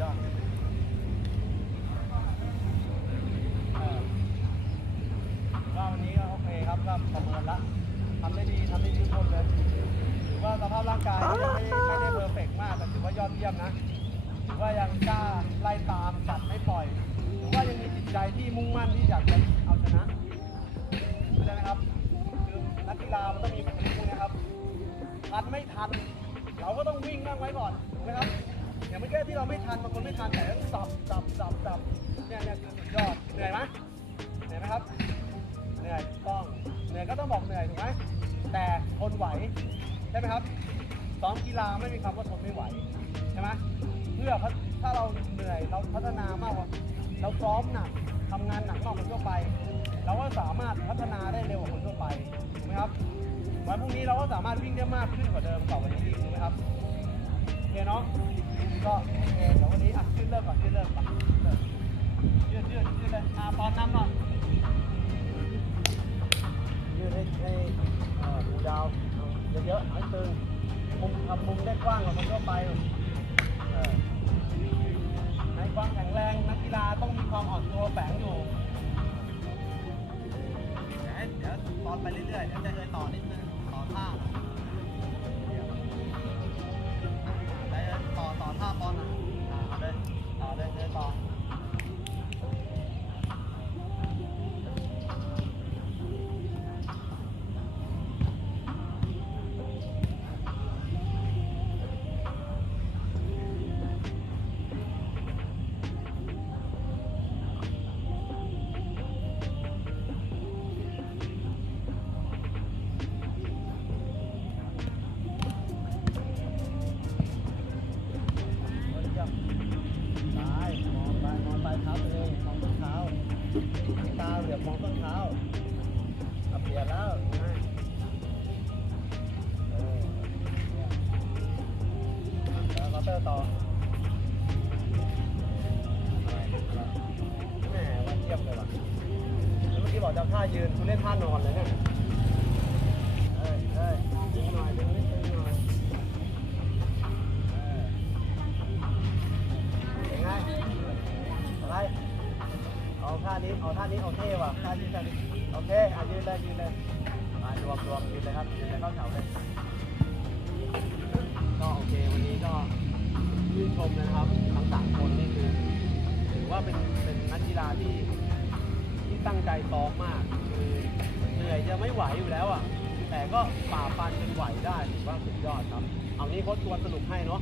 ว่าวันนี้ก็โอเคครับก็ประเมินละทำได้ดีทำได้ดีทุกคนเลยถือว่าสภาพร่างกายไม่ได้ไม่ได้เพอร์เฟกมากแต่ถือว่ายอดเยี่ยมนะถือว่ายังกล้าไล่ตามจัดไม่ปล่อยถือว่ายังมีจิตใจที่มุ่งมั่นที่อยากจะเอาชนะเข้าใไหมครับคือนักกีฬามันต้องมีแบบนี้นะครับทันไม่ทัน เราก็ต้องวิ่งบ้างไว้ก่อนถูกไหมครับ อย่างเมื่อกี้ที่เราไม่ทันบางคนไม่ทันแต่ต้องสับสับสับสับเนี่ยเนี่ยคือสุดยอดเหนื่อยไหมเหนื่อยไหมครับเหนื่อยต้องเหนื่อยก็ต้องบอกเหนื่อยถูกไหมแต่ทนไหวใช่ไหมครับซ้อมกีฬาไม่มีคำว่าทนไม่ไหวใช่ไหมเพื่อถ้าเราเหนื่อยเราพัฒนามากกว่าเราซ้อมหนักทำงานหนักมากกว่าคนทั่วไป เราก็สามารถพัฒนาได้เร็วกว่าคนทั่วไปถูกไหมครับวันพรุ่งนี้เราก็สามารถวิ่งได้มากขึ้นกว่าเดิมต่อวันนี้อีถูกไหมครับโอเคเนาะ ก็โอเคเดี๋ยววันนี้อะขึ้นเริ่มก่อนขึ้นเริ่มก่อนเริ่มยืดยืดยืดเลยอะตอนนำหน่อยยืดให้ให้เอ่อหูดาวเยอะๆให้ตึงมุมทำมุมได้กว้างกว่าคนทั่วไปเออในความแข็งแรงนักกีฬาต้องมีความอ่อนตัวแฝงอยู่เดี๋ยวให้เดี๋ยวตอนไปเรื่อยๆเดี๋ยวจะเลยต่อนิดนึงต่อท่า ร์ต่อแหมว่าเทียบเลยว่ะแล้วเมื่อกี้บอกจะท่ายืนคุณเล่นท่านอนเลยเนี่ยเอ้ยเอ้ยดึงหน่อยดึงนิดดึงหน่อยเออยังไงอะไรเอาท่านี้เอาท่านี้เอาเท่ว่ะท่านี้ท่านี้โอเคอะยืนเลยยืนเลยมารวมรวมยืนเลยครับยืนเลยเข้าแถวเลยก็โอเควันนี้ก็ ชื่นชมนะครับทั้งสามคนนี่คือถือว่าเป็นเป็นนักกีฬาที่ที่ตั้งใจซ้อมมากคือเหนื่อยจะไม่ไหวอยู่แล้วอะแต่ก็ฝ่าฟันจนไหวได้ถือว่าสุดยอดครับ เอานี้โค้ชตัวสรุปให้เนาะ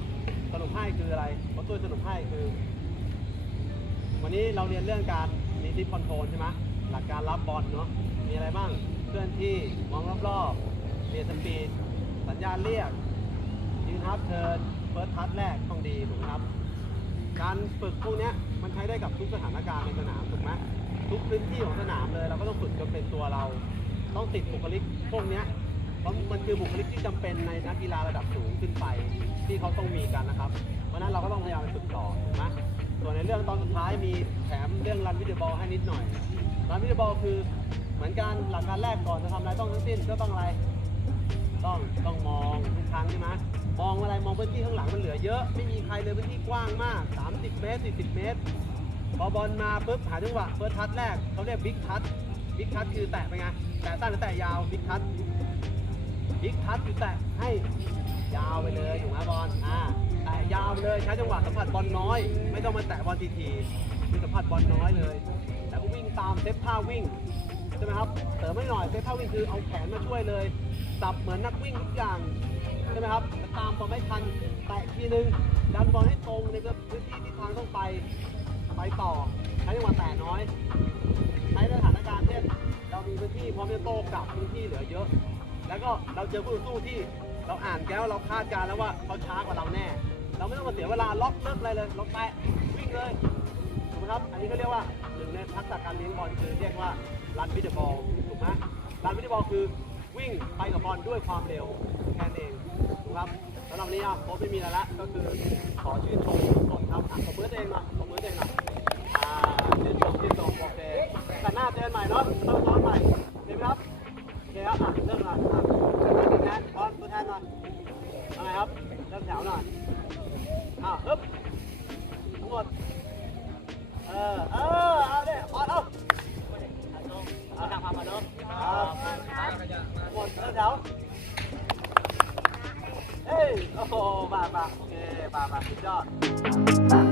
สรุปให้คืออะไรโค้ชตัวสรุปให้คือ วันนี้เราเรียนเรื่องการรีทิปคอนโทรลใช่ไหมหลักการรับบอลเนาะมีอะไรบ้างเคลื่อนที่มองรอบๆเรียนสปีดสัญญาณเรียกยืนฮับเทิร์น ฟิร์สทัชแรกต้องดีถูกไหมครับ การฝึกพวกนี้มันใช้ได้กับทุกสถานการณ์ในสนามถูกไหมทุกพื้นที่ของสนามเลยเราก็ต้องฝึกจนเป็นตัวเรา ต้องติดบุคลิกพวกนี้เพราะมันคือบุคลิกที่จำเป็นในนักกีฬาระดับสูงขึ้นไปที่เขาต้องมีกันนะครับ เพราะนั้นเราก็ต้องพยายามฝึกต่อถูกไหมส่วนในเรื่องตอนสุดท้ายมีแถมเรื่องรันวิดีบอลให้นิดหน่อยรันวิดีบอลคือเหมือนการหลักการแรกก่อนจะทำอะไรต้องทั้งสิ้นก็ต้องอะไร ต้องต้องมองทุกครั้งใช่ไหม มองอะไรมองพื้นที่ข้างหลังมันเหลือเยอะ ไม่มีใครเลยพื้นที่กว้างมาก 30 เมตร 40 เมตร พอบอลมาปุ๊บหาจังหวะเฟิร์สทัชแรกเขาเรียกบิ๊กทัชบิ๊กทัชคือแตะไปไงแตะสั้นหรือแตะยาวบิ๊กทัชบิ๊กทัชคือแตะให้ยาวไปเลยถูกไหมบอลอ่าแตะยาวไปเลยใช้จังหวะสัมผัสบอลน้อย ไม่ต้องมาแตะบอลทีๆคือสัมผัสบอลน้อยเลยแล้วก็วิ่งตามเซฟท่าวิ่งใช่ไหมครับเสริมไม่หน่อยเซฟท่าวิ่งคือเอาแขนมาช่วยเลยสับเหมือนนักวิ่งทุกอย่าง ช่ไหมครับ ตามบอลไม่ทันแตะทีนึงดันบอลให้ตรงในพื้นที่ที่ทางต้องไปไปต่อใช้จังหวะแตะน้อย ใช้สถานการณ์เช่นเรามีพื้นที่พร้อมจะโต้กลับพื้นที่เหลือเยอะ แล้วก็เราเจอผู้ต่อสู้ที่เราอ่านแก้วเราคาดการแล้วว่าเขาช้ากว่าเราแน่ เราไม่ต้องมาเสียเวลาล็อกเลิกอะไรเลยเราแตะวิ่งเลยถูกไหมครับอันนี้ก็เรียกว่าหนึ่งในทักษะการเลี้ยงบอลคือเรียกว่ารันวิดบอลถูกไหมรันวิดบอลคือวิ่งไปกับบอลด้วยความเร็วแค่นั้นเอง ครับสำหรับนี้อะโค้ชไม่มีอะไรละก็คือขอชื่นชมทุกคนครับอะขอบมือเองหน่อยขอบมือเองหน่อยอ่าชื่นชมชื่นชมโอเคแต่หน้าเจอกันใหม่เนาะเริ่มซ้อนใหม่ โอ้